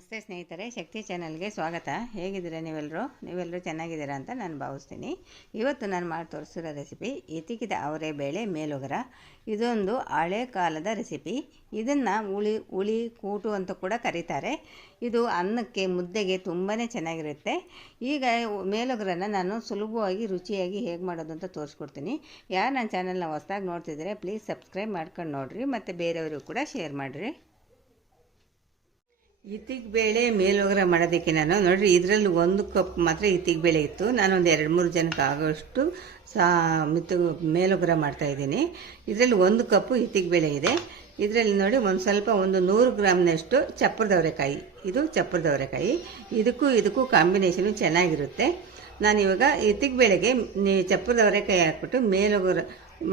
ನಮಸ್ತೆ ಸ್ನೇಹಿತರೆ, ಶಕ್ತಿ ಚಾನಲ್ಗೆ ಸ್ವಾಗತ. ಹೇಗಿದ್ದೀರ ನೀವೆಲ್ಲರೂ ನೀವೆಲ್ಲರೂ ಚೆನ್ನಾಗಿದ್ದೀರಾ ಅಂತ ನಾನು ಭಾವಿಸ್ತೀನಿ. ಇವತ್ತು ನಾನು ಮಾಡಿ ತೋರಿಸಿರೋ ರೆಸಿಪಿ ಇತಿಕಿದ ಅವರೆ ಬೇಳೆ ಮೇಲುಗರ. ಇದೊಂದು ಹಳೆ ಕಾಲದ ರೆಸಿಪಿ. ಇದನ್ನು ಉಳಿ ಉಳಿ ಕೂಟು ಅಂತ ಕೂಡ ಕರೀತಾರೆ. ಇದು ಅನ್ನಕ್ಕೆ, ಮುದ್ದೆಗೆ ತುಂಬಾ ಚೆನ್ನಾಗಿರುತ್ತೆ. ಈಗ ಮೇಲುಗರನ್ನು ನಾನು ಸುಲಭವಾಗಿ, ರುಚಿಯಾಗಿ ಹೇಗೆ ಮಾಡೋದು ಅಂತ ತೋರಿಸ್ಕೊಡ್ತೀನಿ. ಯಾರು ನನ್ನ ಚಾನಲ್ನ ಹೊಸ್ದಾಗಿ ನೋಡ್ತಿದ್ರೆ ಪ್ಲೀಸ್ ಸಬ್ಸ್ಕ್ರೈಬ್ ಮಾಡ್ಕೊಂಡು ನೋಡಿರಿ, ಮತ್ತು ಬೇರೆಯವ್ರಿಗೂ ಕೂಡ ಶೇರ್ ಮಾಡಿರಿ. ಇತ್ತಿಗೆ ಬೇಳೆ ಮೇಲೋಗರ ಮಾಡೋದಕ್ಕೆ ನಾನು, ನೋಡಿರಿ, ಇದರಲ್ಲಿ ಒಂದು ಕಪ್ ಮಾತ್ರ ಇತ್ತಿಗೆ ಬೇಳೆ ಇತ್ತು. ನಾನು ಒಂದು ಎರಡು ಮೂರು ಜನಕ್ಕೆ ಆಗೋಷ್ಟು ಸಾ, ಮಿತ್ತು ಮೇಲೋಗರ ಮಾಡ್ತಾಯಿದ್ದೀನಿ ಇದರಲ್ಲಿ ಒಂದು ಕಪ್ಪು ಇತ್ತಿಗೆ ಬೇಳೆ ಇದೆ. ಇದರಲ್ಲಿ ನೋಡಿ ಒಂದು ಸ್ವಲ್ಪ ಒಂದು ನೂರು ಗ್ರಾಮ್ನಷ್ಟು ಚಪ್ಪರದವರೆಕಾಯಿ ಇದು ಚಪ್ಪರದವರೆಕಾಯಿ ಇದಕ್ಕೂ ಇದಕ್ಕೂ ಕಾಂಬಿನೇಷನು ಚೆನ್ನಾಗಿರುತ್ತೆ. ನಾನು ಇವಾಗ ಇತ್ತಿಗೆ ಬೇಳೆಗೆ ಚಪ್ಪರದವರೆಕಾಯಿ ಹಾಕ್ಬಿಟ್ಟು ಮೇಲೋಗರ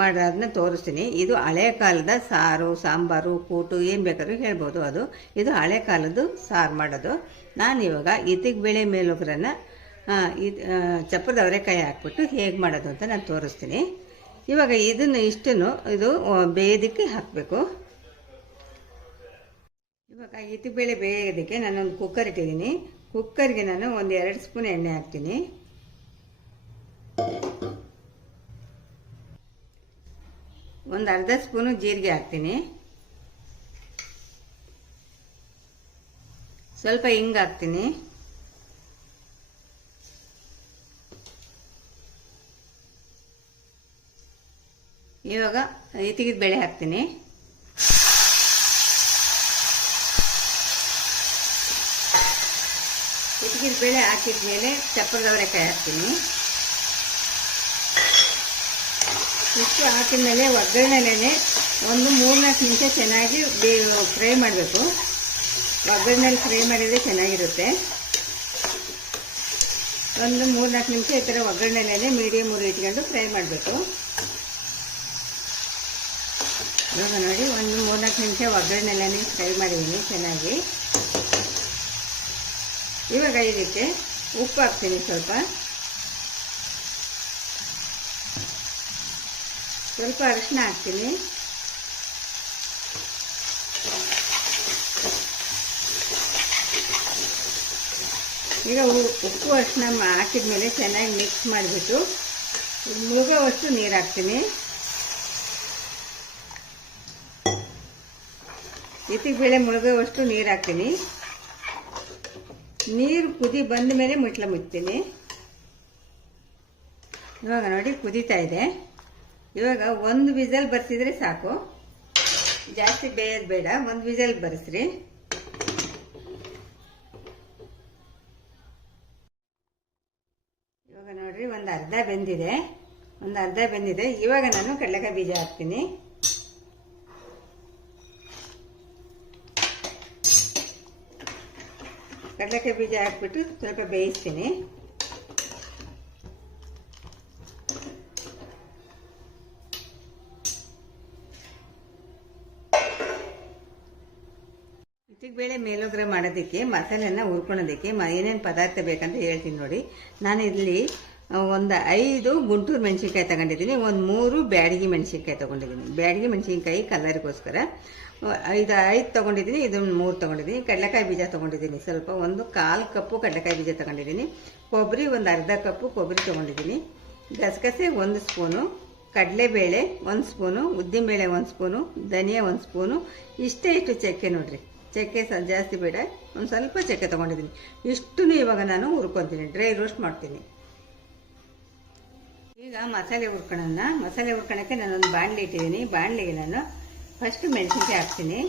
ಮಾಡೋದನ್ನ ತೋರಿಸ್ತೀನಿ. ಇದು ಹಳೆ ಕಾಲದ ಸಾರು, ಸಾಂಬಾರು, ಕೂಟು, ಏನು ಬೇಕಾದ್ರೂ ಹೇಳ್ಬೋದು ಅದು. ಇದು ಹಳೆ ಕಾಲದ್ದು ಸಾರು ಮಾಡೋದು. ನಾನು ಇವಾಗ ಇತ್ತಿಗೆ ಬೇಳೆ ಮೇಲುಗ್ರನ್ನ ಇದು ಚಪ್ಪರದ ಅವರೆಕಾಯಿ ಹಾಕ್ಬಿಟ್ಟು ಹೇಗೆ ಮಾಡೋದು ಅಂತ ನಾನು ತೋರಿಸ್ತೀನಿ. ಇವಾಗ ಇದನ್ನು ಇಷ್ಟನ್ನು ಇದು ಬೇಯೋದಕ್ಕೆ ಹಾಕಬೇಕು. ಇವಾಗ ಇತ್ತಿಗೆ ಬೇಳೆ ಬೇಯೋದಕ್ಕೆ ನಾನೊಂದು ಕುಕ್ಕರ್ ಇಟ್ಟಿದ್ದೀನಿ. ಕುಕ್ಕರ್ಗೆ ನಾನು ಒಂದು ಎರಡು ಸ್ಪೂನ್ ಎಣ್ಣೆ ಹಾಕ್ತೀನಿ. ಒಂದು ಅರ್ಧ ಸ್ಪೂನು ಜೀರಿಗೆ ಹಾಕ್ತೀನಿ. ಸ್ವಲ್ಪ ಹಿಂಗೆ ಹಾಕ್ತೀನಿ. ಇವಾಗ ಇತಿಗಿದ ಬೆಳೆ ಹಾಕ್ತೀನಿ. ಇತಿಗಿದ ಬೆಳೆ ಹಾಕಿದ ಮೇಲೆ ಚಪ್ಪರದವರೆಕಾಯಿ ಹಾಕ್ತೀನಿ. ಇಷ್ಟು ಹಾಕಿದ ಮೇಲೆ ಒಗ್ಗರಣೆಲೇ ಒಂದು ಮೂರ್ನಾಲ್ಕು ನಿಮಿಷ ಚೆನ್ನಾಗಿ ಬೇ ಫ್ರೈ ಮಾಡಬೇಕು. ಒಗ್ಗರಣೆಲಿ ಫ್ರೈ ಮಾಡಿದರೆ ಚೆನ್ನಾಗಿರುತ್ತೆ. ಒಂದು ಮೂರ್ನಾಲ್ಕು ನಿಮಿಷ ಈ ಥರ ಒಗ್ಗರಣೆಲೇ ಮೀಡಿಯಮ್ ಉರಿ ಇಟ್ಕೊಂಡು ಫ್ರೈ ಮಾಡಬೇಕು. ಇವಾಗ ನೋಡಿ, ಒಂದು ಮೂರ್ನಾಲ್ಕು ನಿಮಿಷ ಒಗ್ಗರಣೆಲೇ ಫ್ರೈ ಮಾಡಿದ್ದೀನಿ ಚೆನ್ನಾಗಿ. ಇವಾಗ ಇದಕ್ಕೆ ಉಪ್ಪು ಹಾಕ್ತೀನಿ ಸ್ವಲ್ಪ. ಸ್ವಲ್ಪ ಅರಿಶಿನ ಹಾಕ್ತೀನಿ ಈಗ ಉಪ್ಪು ಅರಿಶಿನ ಹಾಕಿದ ಮೇಲೆ ಚೆನ್ನಾಗಿ ಮಿಕ್ಸ್ ಮಾಡಿಬಿಟ್ಟು ಮುಳುಗೋವಷ್ಟು ನೀರು ಹಾಕ್ತೀನಿ ಇತ್ತಿಗೆ ಬೇಳೆ ಮುಳುಗೋವಷ್ಟು ನೀರು ಹಾಕ್ತೀನಿ ನೀರು ಕುದಿ ಬಂದ ಮೇಲೆ ಮುಟ್ಲ ಮುಚ್ತೀನಿ ಇವಾಗ ನೋಡಿ ಕುದೀತಾ ಇದೆ ಇವಾಗ ಒಂದು ವಿಸಲ್ ಬರ್ಸಿದ್ರೆ ಸಾಕು. ಜಾಸ್ತಿ ಬೇಯೋದು ಬೇಡ, ಒಂದು ವಿಸಲ್ ಬರ್ಸ್ರಿ. ಇವಾಗ ನೋಡ್ರಿ, ಒಂದು ಅರ್ಧ ಬೆಂದಿದೆ. ಒಂದು ಅರ್ಧ ಬೆಂದಿದೆ. ಇವಾಗ ನಾನು ಕಡಲೆಕಾಯಿ ಬೀಜ ಹಾಕ್ತೀನಿ. ಕಡಲೆಕಾಯಿ ಬೀಜ ಹಾಕ್ಬಿಟ್ಟು ಸ್ವಲ್ಪ ಬೇಯಿಸ್ತೀನಿ. ಬೇಳೆ ಮೇಲೋಗ್ರೆ ಮಾಡೋದಕ್ಕೆ ಮಸಾಲೆನ ಹುರ್ಕೊಳೋದಕ್ಕೆ ಏನೇನು ಪದಾರ್ಥ ಬೇಕಂತ ಹೇಳ್ತೀನಿ ನೋಡಿ. ನಾನು ಇಲ್ಲಿ ಒಂದು ಐದು ಗುಂಟೂರು ಮೆಣಸಿನ್ಕಾಯಿ ತಗೊಂಡಿದ್ದೀನಿ, ಒಂದು ಮೂರು ಬ್ಯಾಡಗಿ ಮೆಣಸಿನ್ಕಾಯಿ ತೊಗೊಂಡಿದ್ದೀನಿ. ಬ್ಯಾಡಗಿ ಮೆಣಸಿನ್ಕಾಯಿ ಕಲರ್ಗೋಸ್ಕರ. ಐದು ಐದು ತೊಗೊಂಡಿದ್ದೀನಿ ಇದನ್ನು ಮೂರು ತೊಗೊಂಡಿದ್ದೀನಿ. ಕಡಲೆಕಾಯಿ ಬೀಜ ತೊಗೊಂಡಿದ್ದೀನಿ, ಸ್ವಲ್ಪ ಒಂದು ಕಾಲು ಕಪ್ಪು ಕಡಲೆಕಾಯಿ ಬೀಜ ತೊಗೊಂಡಿದ್ದೀನಿ. ಕೊಬ್ಬರಿ ಒಂದು ಅರ್ಧ ಕಪ್ಪು ಕೊಬ್ಬರಿ ತೊಗೊಂಡಿದ್ದೀನಿ. ಗಸಗಸೆ ಒಂದು ಸ್ಪೂನು, ಕಡಲೆಬೇಳೆ ಒಂದು ಸ್ಪೂನು, ಉದ್ದಿನಬೇಳೆ ಒಂದು ಸ್ಪೂನು, ಧನಿಯಾ ಒಂದು ಸ್ಪೂನು, ಇಷ್ಟೇ ಇಷ್ಟು ಚಕ್ಕೆ ನೋಡಿರಿ. ಚಕ್ಕೆ ಸ ಜಾಸ್ತಿ ಬೇಡ. ಒಂದು ಸ್ವಲ್ಪ ಚಕ್ಕೆ ತೊಗೊಂಡಿದ್ದೀನಿ. ಇಷ್ಟು ಇವಾಗ ನಾನು ಹುರ್ಕೊತೀನಿ. ಡ್ರೈ ರೋಸ್ಟ್ ಮಾಡ್ತೀನಿ. ಈಗ ಮಸಾಲೆ ಹುರ್ಕೊಳ್ಳೋಣ ಮಸಾಲೆ ಹುರ್ಕೊಳಕ್ಕೆ ನಾನೊಂದು ಬಾಣಲಿ ಇಟ್ಟಿದ್ದೀನಿ. ಬಾಣಲಿಗೆ ನಾನು ಫಸ್ಟ್ ಮೆಣಸಿನ್ಕಾಯಿ ಹಾಕ್ತೀನಿ.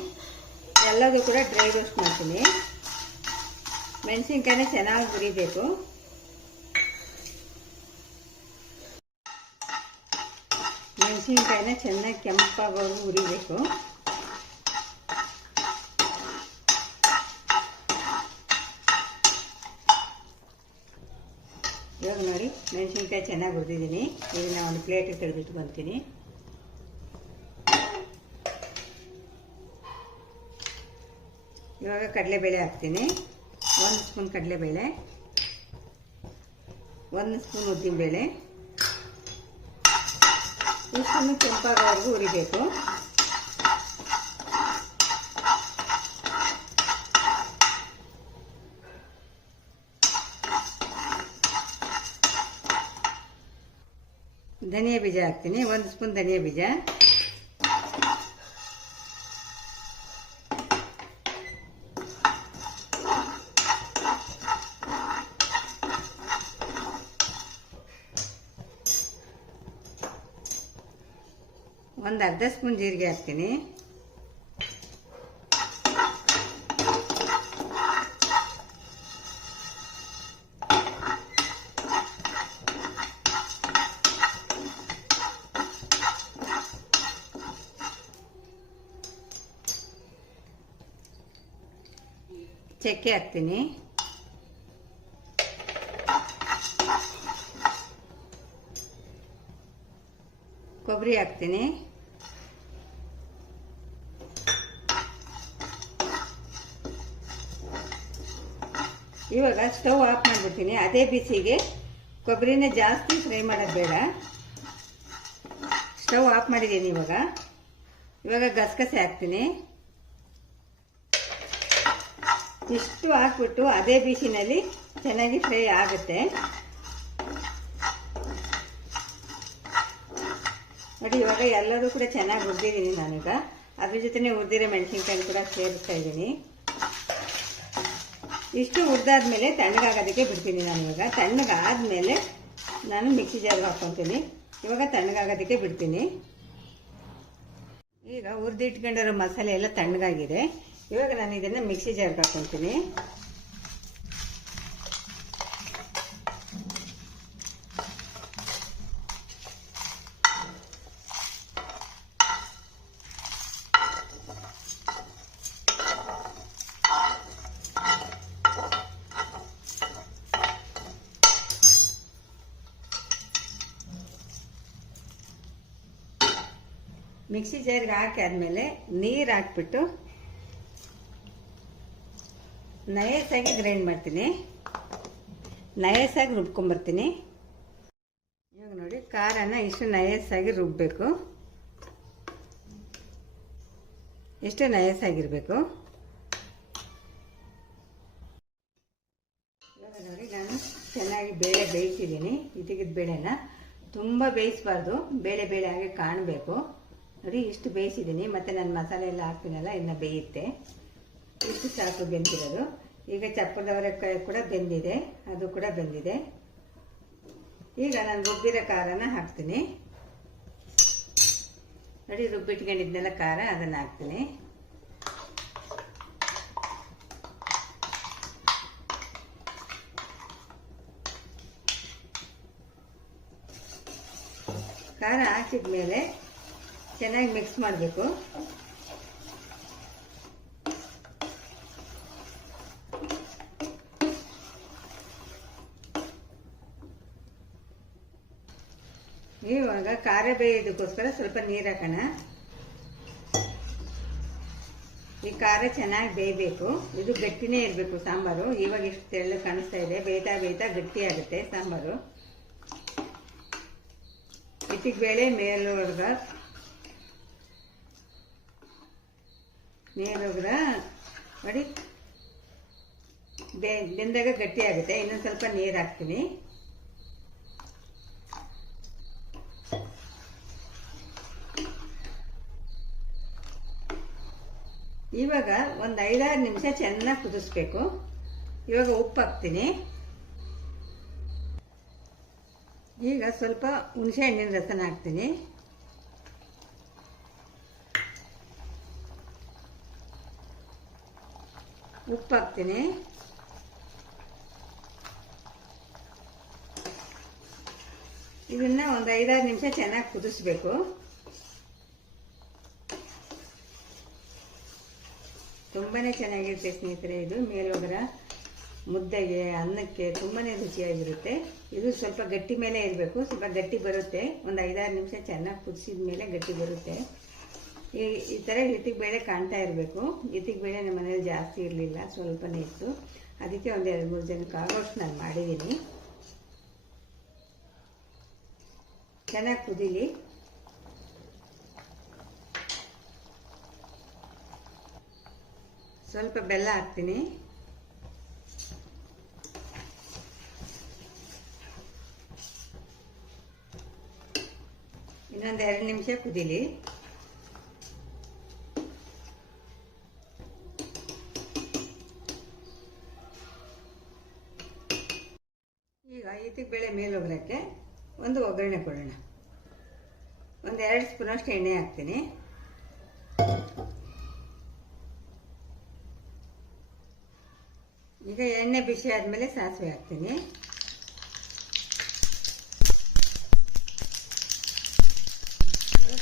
ಎಲ್ಲದೂ ಕೂಡ ಡ್ರೈ ರೋಸ್ಟ್ ಮಾಡ್ತೀನಿ. ಮೆಣಸಿನ್ಕಾಯಿನ ಚೆನ್ನಾಗಿ ಹುರಿಬೇಕು. ಮೆಣಸಿನ್ಕಾಯಿನ ಚೆನ್ನಾಗಿ ಕೆಂಪಾಗೋರು ಹುರಿಬೇಕು ಇವಾಗ ನೋಡಿ ಮೆಣಸಿನ್ಕಾಯಿ ಚೆನ್ನಾಗಿ ಹುರಿದಿದ್ದೀನಿ. ಇದನ್ನ ಒಂದು ಪ್ಲೇಟಿಗೆ ತೆಗೆದಿಟ್ಟು ಬಂತೀನಿ. ಇವಾಗ ಕಡಲೆಬೇಳೆ ಹಾಕ್ತೀನಿ. ಒಂದು ಸ್ಪೂನ್ ಕಡಲೆಬೇಳೆ. ಒಂದು ಸ್ಪೂನ್ ಉದ್ದಿನಬೇಳೆ. ಇಷ್ಟನ್ನು ಕೆಂಪಾಗೋವರೆಗೂ ಹುರಿಬೇಕು ಧನಿಯಾ ಬೀಜ ಹಾಕ್ತೀನಿ. ಒಂದು ಸ್ಪೂನ್ ಧನಿಯಾ ಬೀಜ. ಒಂದು ಅರ್ಧ ಸ್ಪೂನ್ ಜೀರಿಗೆ ಹಾಕ್ತೀನಿ. ಚಕ್ಕೆ ಹಾಕ್ತೀನಿ. ಕೊಬ್ಬರಿ ಹಾಕ್ತೀನಿ. ಇವಾಗ ಸ್ಟವ್ ಆಫ್ ಮಾಡಿಬಿಡ್ತೀನಿ. ಅದೇ ಬಿಸಿಗೆ ಕೊಬ್ಬರಿನ ಜಾಸ್ತಿ ಫ್ರೈ ಮಾಡೋದು ಬೇಡ. ಸ್ಟವ್ ಆಫ್ ಮಾಡಿದ್ದೀನಿ ಇವಾಗ. ಇವಾಗ ಗಸಗಸೆ ಹಾಕ್ತೀನಿ. ಇಷ್ಟು ಹಾಕ್ಬಿಟ್ಟು ಅದೇ ಬಿಸಿನಲ್ಲಿ ಚೆನ್ನಾಗಿ ಫ್ರೈ ಆಗುತ್ತೆ. ನೋಡಿ, ಇವಾಗ ಎಲ್ಲರೂ ಕೂಡ ಚೆನ್ನಾಗಿ ಹುರಿದಿದ್ದೀನಿ ನಾನೀಗ. ಅದ್ರ ಜೊತೆನೇ ಹುರಿದಿರೋ ಮೆಣಸಿನ್ಕಾಯಿ ಕೂಡ ಸೇರಿಸ್ತಾ ಇದ್ದೀನಿ. ಇಷ್ಟು ಹುರಿದಾದ್ಮೇಲೆ ತಣ್ಣಗಾಗೋದಕ್ಕೆ ಬಿಡ್ತೀನಿ ನಾನು ಇವಾಗ. ತಣ್ಣಗಾದ್ಮೇಲೆ ನಾನು ಮಿಕ್ಸಿ ಜಾರ್ಗೆ ಹಾಕ್ಕೊತೀನಿ ಇವಾಗ ತಣ್ಣಗಾಗೋದಕ್ಕೆ ಬಿಡ್ತೀನಿ. ಈಗ ಹುರಿದಿಟ್ಕೊಂಡಿರೋ ಮಸಾಲೆ ಎಲ್ಲ ತಣ್ಣಗಾಗಿದೆ. ಇವಾಗ ನಾನು ಇದನ್ನು ಮಿಕ್ಸಿ ಜಾರ್ಗೆ ಹಾಕೊತೀನಿ. ಮಿಕ್ಸಿ ಜಾರಿಗೆ ಹಾಕಿ ಆದಮೇಲೆ ನೀರು ಹಾಕ್ಬಿಟ್ಟು ನಯಸ್ಸಾಗಿ ಗ್ರೈಂಡ್ ಮಾಡ್ತೀನಿ. ನಯಸಾಗಿ ರುಬ್ಕೊಂಬರ್ತೀನಿ. ಇವಾಗ ನೋಡಿ, ಖಾರನ ಇಷ್ಟು ನಯಸ್ಸಾಗಿ ರುಬ್ಬಬೇಕು ಎಷ್ಟು ನಯಸ್ಸಾಗಿರಬೇಕು ಇವಾಗ ನೋಡಿ, ನಾನು ಚೆನ್ನಾಗಿ ಬೇಳೆ ಬೇಯಿಸಿದ್ದೀನಿ. ಇಟಗಿದ ಬೇಳೆನ ತುಂಬ ಬೇಯಿಸಬಾರ್ದು. ಬೇಳೆ ಬೇಳೆ ಹಾಗೆ ಕಾಣಬೇಕು. ನೋಡಿ, ಇಷ್ಟು ಬೇಯಿಸಿದ್ದೀನಿ. ಮತ್ತು ನಾನು ಮಸಾಲೆ ಎಲ್ಲ ಹಾಕ್ತೀನಲ್ಲ ಇನ್ನು ಬೇಯುತ್ತೆ. ಇಷ್ಟು ಸಾಕು ಬೆಂದಿರೋದು. ಈಗ ಚಪ್ಪದವರೆಕಾಯಿ ಕೂಡ ಬೆಂದಿದೆ. ಅದು ಕೂಡ ಬೆಂದಿದೆ. ಈಗ ನಾನು ರುಬ್ಬಿರೋ ಖಾರನ ಹಾಕ್ತೀನಿ. ನೋಡಿ, ರುಬ್ಬಿಟ್ಕೊಂಡಿದ್ನೆಲ್ಲ ಖಾರ, ಅದನ್ನು ಹಾಕ್ತೀನಿ. ಖಾರ ಹಾಕಿದ ಮೇಲೆ ಚೆನ್ನಾಗಿ ಮಿಕ್ಸ್ ಮಾಡಬೇಕು. ಇವಾಗ ಖಾರ ಬೇಯೋದಕ್ಕೋಸ್ಕರ ಸ್ವಲ್ಪ ನೀರು ಹಾಕೋಣ. ಈ ಖಾರ ಚೆನ್ನಾಗಿ ಬೇಯಬೇಕು. ಇದು ಗಟ್ಟಿನೇ ಇರಬೇಕು ಸಾಂಬಾರು. ಇವಾಗ ಎಷ್ಟು ತೆಳ್ಳು ಕಾಣಿಸ್ತಾ ಇದೆ. ಬೇಯ್ತಾ ಬೇಯ್ತಾ ಗಟ್ಟಿ ಆಗುತ್ತೆ ಸಾಂಬಾರು. ಇಟ್ಟಿಗೆ ಬೇಳೆ, ಮೇಲೋರ್ಗ. ಮೇಲೋಗ್ರ ನೋಡಿ. ಬೆಂದಾಗ ಗಟ್ಟಿ ಆಗುತ್ತೆ. ಇನ್ನೊಂದು ಸ್ವಲ್ಪ ನೀರು ಹಾಕ್ತೀನಿ. ಇವಾಗ ಒಂದು ಐದಾರು ನಿಮಿಷ ಚೆನ್ನಾಗಿ ಕುದಿಸ್ಬೇಕು. ಇವಾಗ ಉಪ್ಪು ಹಾಕ್ತೀನಿ. ಈಗ ಸ್ವಲ್ಪ ಹುಣಸೆ ಹಣ್ಣಿನ ರಸನ ಹಾಕ್ತೀನಿ. ಉಪ್ಪು ಹಾಕ್ತೀನಿ. ಇದನ್ನ ಒಂದು ಐದಾರು ನಿಮಿಷ ಚೆನ್ನಾಗಿ ಕುದಿಸ್ಬೇಕು. ತುಂಬಾನೇ ಚೆನ್ನಾಗಿರುತ್ತೆ ಸ್ನೇಹಿತರೆ ಇದು. ಮೇಲೋಗರ ಮುದ್ದೆಗೆ, ಅನ್ನಕ್ಕೆ ತುಂಬಾ ರುಚಿಯಾಗಿರುತ್ತೆ. ಇದು ಸ್ವಲ್ಪ ಗಟ್ಟಿ ಮೇಲೆ ಇರಬೇಕು. ಸ್ವಲ್ಪ ಗಟ್ಟಿ ಬರುತ್ತೆ. ಒಂದು ಐದಾರು ನಿಮಿಷ ಚೆನ್ನಾಗಿ ಕುದಿಸಿದ ಮೇಲೆ ಗಟ್ಟಿ ಬರುತ್ತೆ. ಈ ಈ ಥರ ಹಿಟ್ಟಿಗೆ ಬೇಳೆ ಕಾಣ್ತಾ ಇರಬೇಕು. ಹಿಟ್ಟಿಗೆ ಬೇಳೆ ನಮ್ಮ ಮನೇಲಿ ಜಾಸ್ತಿ ಇರಲಿಲ್ಲ, ಸ್ವಲ್ಪನೇ ಇತ್ತು. ಅದಕ್ಕೆ ಒಂದು ಎರಡು, ಮೂರು ಜನಕ್ಕೆ ಆಗೋಷ್ಟು ನಾನು ಮಾಡಿದ್ದೀನಿ ಚೆನ್ನಾಗಿ ಕುದೀಲಿ. ಸ್ವಲ್ಪ ಬೆಲ್ಲ ಹಾಕ್ತೀನಿ. ಇನ್ನೊಂದು ಎರಡು ನಿಮಿಷ ಕುದೀಲಿ. ಈಗ ಇದಕ್ಕೆ ಬೇಳೆ ಮೇಲೊಗ್ರಕ್ಕೆ ಒಂದು ಒಗ್ಗರಣೆ ಕೊಡೋಣ. ಒಂದು ಎರಡು ಸ್ಪೂನಷ್ಟು ಎಣ್ಣೆ ಹಾಕ್ತೀನಿ. ಈಗ ಎಣ್ಣೆ ಬಿಸಿ ಆದಮೇಲೆ ಸಾಸಿವೆ ಹಾಕ್ತೀನಿ.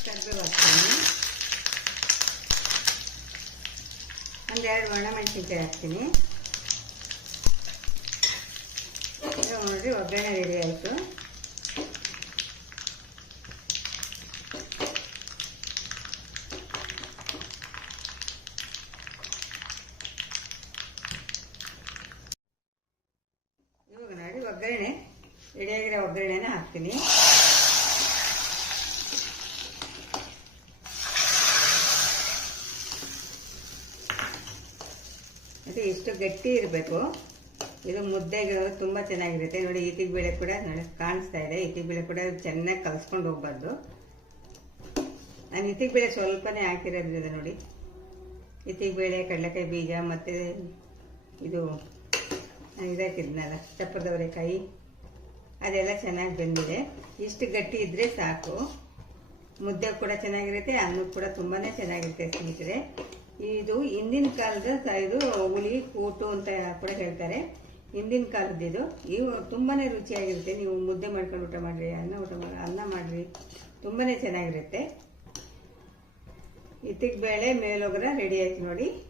ಕರ್ಬೇವು ಹಾಕ್ತೀನಿ. ಒಂದೆರಡು ಒಣಮೆಣಸಿನ್ಕಾಯಿ ಹಾಕ್ತೀನಿ. ಈಗ ನೋಡಿರಿ ಒಗ್ಗರಣೆ ರೆಡಿ ಆಯಿತು ಇವಾಗ ನೋಡಿ ಒಗ್ಗರಣೆ ರೆಡಿಯಾಗಿರೋ ಒಗ್ಗರಣೆನ ಹಾಕ್ತೀನಿ ಮತ್ತೆ ಇಷ್ಟು ಗಟ್ಟಿ ಇರಬೇಕು. ಇದು ಮುದ್ದೆಗಳು ತುಂಬ ಚೆನ್ನಾಗಿರುತ್ತೆ. ನೋಡಿ ಈತಿಗೆ ಬೇಳೆ ಕೂಡ ನೋಡಿ ಕಾಣಿಸ್ತಾ ಇದೆ. ಈತಿಗೆ ಬೇಳೆ ಕೂಡ ಚೆನ್ನಾಗಿ ಕಲಸ್ಕೊಂಡು ಹೋಗ್ಬಾರ್ದು. ನಾನು ಇತಿಗೆ ಬೇಳೆ ಸ್ವಲ್ಪನೇ ಹಾಕಿರೋದ್ರಿಂದ ನೋಡಿ. ಇತಿಗೆ ಬೇಳೆ, ಕಡಲೆಕಾಯಿ ಬೀಜ ಮತ್ತು ಇದು ಇದಾಕಿದ್ನಲ್ಲ ಚಪ್ಪರದವರೆಕಾಯಿ ಅದೆಲ್ಲ ಚೆನ್ನಾಗಿ ಬೆಂದಿದೆ. ಇಷ್ಟು ಗಟ್ಟಿ ಇದ್ದರೆ ಸಾಕು. ಮುದ್ದೆ ಕೂಡ ಚೆನ್ನಾಗಿರುತ್ತೆ ಅನ್ನಕ್ಕೆ ಕೂಡ ತುಂಬಾ ಚೆನ್ನಾಗಿರುತ್ತೆ ಸ್ನೇಹಿತರೆ ಇದು ಹಿಂದಿನ ಕಾಲದ ಇದು ಹುಳಿ ಕೂಟು ಅಂತ ಕೂಡ ಹೇಳ್ತಾರೆ. ಹಿಂದಿನ ಕಾಲದ್ದು ಇದು. ಇವು ತುಂಬಾ ರುಚಿಯಾಗಿರುತ್ತೆ. ನೀವು ಮುದ್ದೆ ಮಾಡ್ಕೊಂಡು ಊಟ ಮಾಡಿರಿ, ಅನ್ನ ಊಟ ಮಾಡಿ ಅನ್ನ ಮಾಡಿರಿ, ತುಂಬಾನೇ ಚೆನ್ನಾಗಿರುತ್ತೆ. ಇತ್ತಿಗೆ ಬೇಳೆ ಮೇಲೋಗ್ರ ರೆಡಿ ಆಯ್ತು ನೋಡಿ.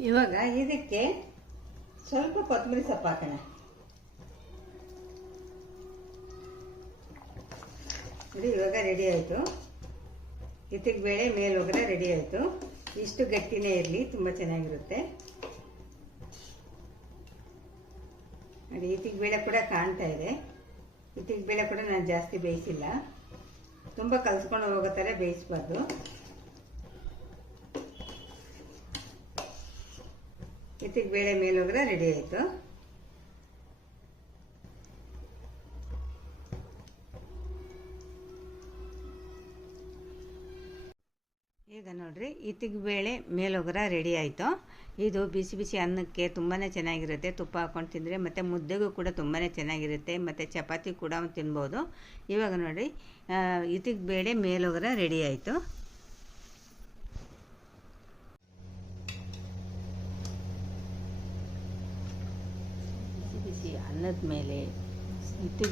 ಇವಾಗ ಇದಕ್ಕೆ ಸ್ವಲ್ಪ ಕೊತ್ತಂಬರಿ ಸೊಪ್ಪು ಹಾಕೋಣ. ನೋಡಿ, ಇವಾಗ ರೆಡಿ ಆಯಿತು. ಇತ್ತಿಗೆ ಬೇಳೆ ಮೇಲೊಗರೆ ರೆಡಿ ಆಯಿತು. ಇಷ್ಟು ಗಟ್ಟಿನೇ ಇರಲಿ, ತುಂಬ ಚೆನ್ನಾಗಿರುತ್ತೆ. ನೋಡಿ ಇತ್ತಿಗೆ ಬೇಳೆ ಕೂಡ ಕಾಣ್ತಾ ಇದೆ. ಇತ್ತಿಗೆ ಬೇಳೆ ಕೂಡ ನಾನು ಜಾಸ್ತಿ ಬೇಯಿಸಿಲ್ಲ. ತುಂಬ ಕಲ್ಸ್ಕೊಂಡು ಹೋಗೋ ಥರ ಬೇಯಿಸ್ಬಾರ್ದು. ಇತ್ತಿಗೆ ಬೇಳೆ ಮೇಲೋಗ್ರೆ ರೆಡಿ ಆಯಿತು ಈಗ ನೋಡ್ರಿ ಇತ್ತಿಗೆ ಬೇಳೆ ಮೇಲೊಗರ ರೆಡಿ ಆಯಿತು. ಇದು ಬಿಸಿ ಬಿಸಿ ಅನ್ನಕ್ಕೆ ತುಂಬಾ ಚೆನ್ನಾಗಿರುತ್ತೆ. ತುಪ್ಪ ಹಾಕೊಂಡು ತಿಂದರೆ ಮತ್ತು ಮುದ್ದೆಗೂ ಕೂಡ ತುಂಬಾ ಚೆನ್ನಾಗಿರುತ್ತೆ. ಮತ್ತು ಚಪಾತಿ ಕೂಡ ತಿನ್ಬೋದು. ಇವಾಗ ನೋಡಿರಿ ಇತ್ತಿಗೆ ಬೇಳೆ ಮೇಲೊಗರ ರೆಡಿ ಆಯಿತು. ಬಿಸಿ ಬಿಸಿ ಅನ್ನದ ಮೇಲೆ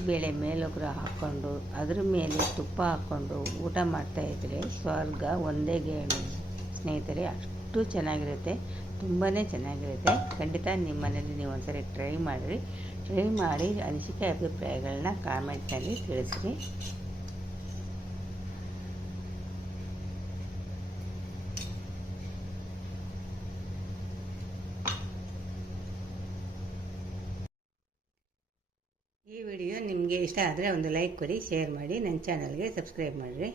ಬೇಳೆ ಮೇಲೊಗರ ಹಾಕ್ಕೊಂಡು, ಅದ್ರ ಮೇಲೆ ತುಪ್ಪ ಹಾಕ್ಕೊಂಡು ಊಟ ಮಾಡ್ತಾಯಿದ್ರೆ ಸ್ವರ್ಗ ಒಂದೇ ಗೇಣು. ಸ್ನೇಹಿತರೆ, ಅಷ್ಟು ಚೆನ್ನಾಗಿರುತ್ತೆ ತುಂಬಾ ಚೆನ್ನಾಗಿರುತ್ತೆ. ಖಂಡಿತ ನಿಮ್ಮ ಮನೇಲಿ ನೀವು ಒಂದ್ಸರಿ ಟ್ರೈ ಮಾಡಿರಿ. ಟ್ರೈ ಮಾಡಿ ಅನಿಸಿಕೆ, ಅಭಿಪ್ರಾಯಗಳನ್ನ ಕಾಮೆಂಟ್ನಲ್ಲಿ ತಿಳಿಸ್ರಿ ಈ ಇಷ್ಟ ಆದರೆ ಒಂದು ಲೈಕ್ ಕೊಡಿ ಶೇರ್ ಮಾಡಿ ನನ್ನ ಚಾನಲ್ಗೆ ಸಬ್ಸ್ಕ್ರೈಬ್ ಮಾಡಿರಿ.